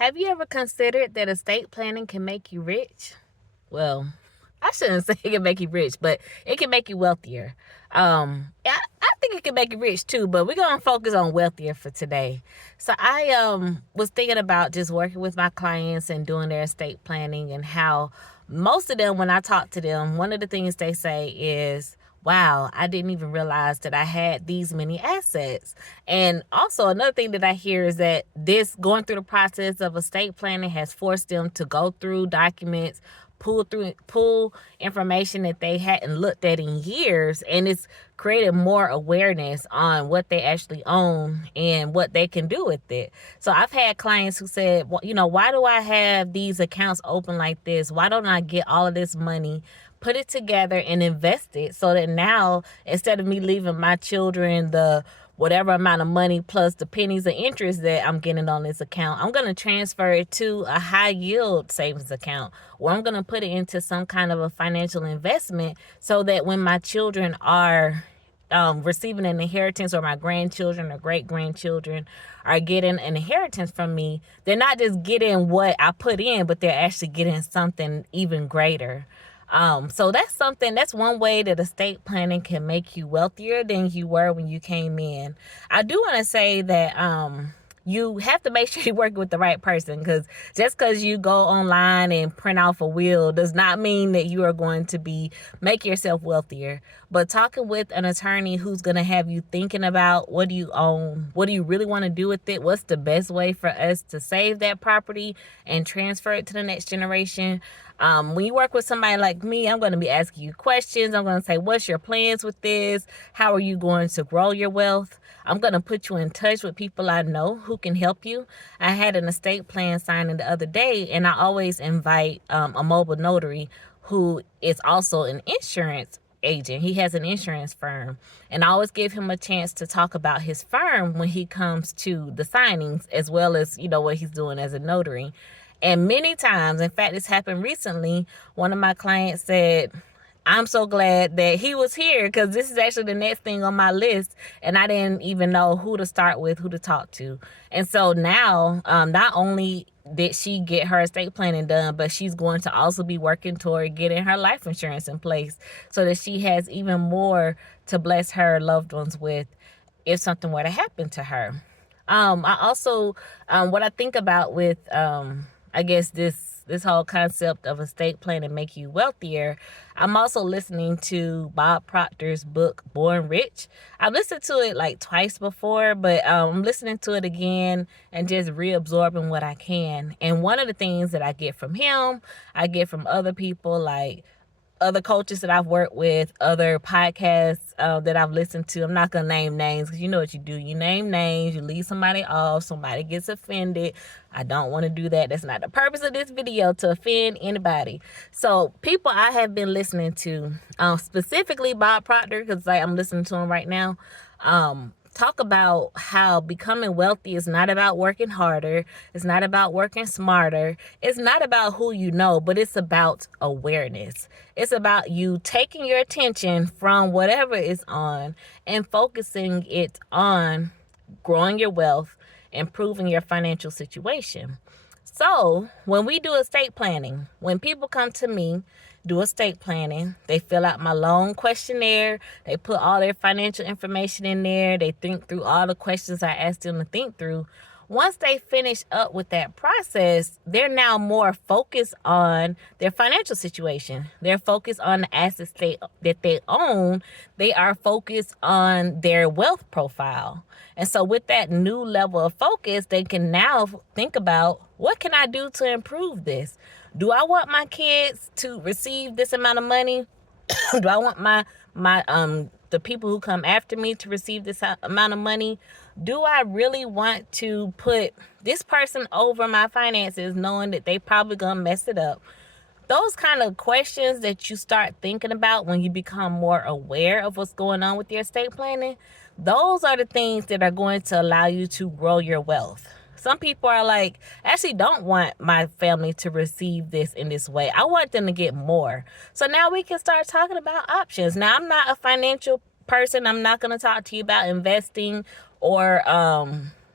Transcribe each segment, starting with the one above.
Have you ever considered that estate planning can make you rich? Well, I shouldn't say it can make you rich, but it can make you wealthier. I think it can make you rich too, but we're gonna focus on wealthier for today. So I was thinking about just working with my clients and doing their estate planning and how most of them, when I talk to them, one of the things they say is, wow, I didn't even realize that I had these many assets. And also another thing that I hear is that this going through the process of estate planning has forced them to go through documents, pull information that they hadn't looked at in years, and it's created more awareness on what they actually own and what they can do with it. So I've had clients who said, well, why do I have these accounts open like this? Why don't I get all of this money, put it together and invest it, so that now instead of me leaving my children the whatever amount of money plus the pennies of interest that I'm getting on this account, I'm going to transfer it to a high yield savings account, or I'm going to put it into some kind of a financial investment, so that when my children are receiving an inheritance, or my grandchildren or great grandchildren are getting an inheritance from me, they're not just getting what I put in, but they're actually getting something even greater. So that's one way that estate planning can make you wealthier than you were when you came in. I do want to say that you have to make sure you're working with the right person, because just because you go online and print off a will does not mean that you are going to make yourself wealthier. But talking with an attorney who's going to have you thinking about, what do you own, what do you really want to do with it, what's the best way for us to save that property and transfer it to the next generation. When you work with somebody like me, I'm going to be asking you questions. I'm going to say, what's your plans with this? How are you going to grow your wealth? I'm going to put you in touch with people I know who can help you. I had an estate plan signing the other day, and I always invite a mobile notary who is also an insurance agent. He has an insurance firm, and I always give him a chance to talk about his firm when he comes to the signings, as well as, what he's doing as a notary. And many times, in fact, this happened recently, one of my clients said, I'm so glad that he was here, because this is actually the next thing on my list, and I didn't even know who to start with, who to talk to. And so now, not only did she get her estate planning done, but she's going to also be working toward getting her life insurance in place, so that she has even more to bless her loved ones with if something were to happen to her. I also, what I think about with, I guess this whole concept of estate planning make you wealthier, I'm also listening to Bob Proctor's book, Born Rich. I've listened to it like twice before, but I'm listening to it again and just reabsorbing what I can. And one of the things that I get from him, I get from other people, like other coaches that I've worked with, other podcasts that I've listened to. I'm not going to name names, because you know what you do. You name names, you leave somebody off, somebody gets offended. I don't want to do that. That's not the purpose of this video, to offend anybody. So people I have been listening to, specifically Bob Proctor, because I'm listening to him right now, talk about how becoming wealthy is not about working harder. It's not about working smarter. It's not about who you know, but it's about awareness. It's about you taking your attention from whatever is on and focusing it on growing your wealth, improving your financial situation. So when we do estate planning, when people come to me, do estate planning, they fill out my loan questionnaire, they put all their financial information in there, they think through all the questions I asked them to think through. Once they finish up with that process, they're now more focused on their financial situation. They're focused on the assets that they own. They are focused on their wealth profile. And so with that new level of focus, they can now think about, what can I do to improve this? Do I want my kids to receive this amount of money? Do I want my the people who come after me to receive this amount of money? Do I really want to put this person over my finances, knowing that they probably gonna mess it up? Those kind of questions that you start thinking about when you become more aware of what's going on with your estate planning, those are the things that are going to allow you to grow your wealth. Some people are like, I actually don't want my family to receive this in this way. I want them to get more. So now we can start talking about options. Now, I'm not a financial person. I'm not going to talk to you about investing or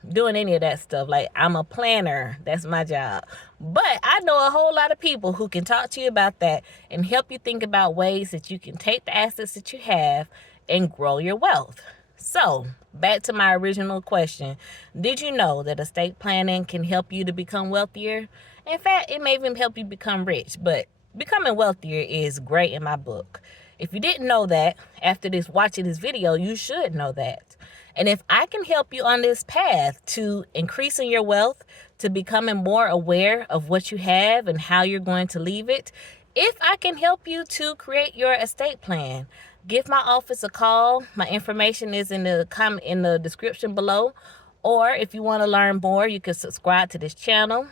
doing any of that stuff. Like, I'm a planner. That's my job. But I know a whole lot of people who can talk to you about that and help you think about ways that you can take the assets that you have and grow your wealth. So, back to my original question. Did you know that estate planning can help you to become wealthier? In fact, it may even help you become rich, but becoming wealthier is great in my book. If you didn't know that, after watching this video, you should know that. And if I can help you on this path to increasing your wealth, to becoming more aware of what you have and how you're going to leave it, if I can help you to create your estate plan, give my office a call. My information is in the description below. Or if you want to learn more, you can subscribe to this channel.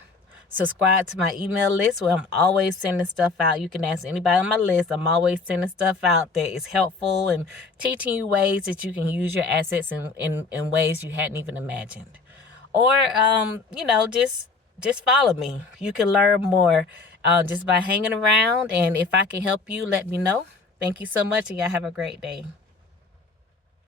Subscribe to my email list where I'm always sending stuff out. You can ask anybody on my list. I'm always sending stuff out that is helpful and teaching you ways that you can use your assets in ways you hadn't even imagined. Or, just follow me. You can learn more just by hanging around. And if I can help you, let me know. Thank you so much, and y'all have a great day.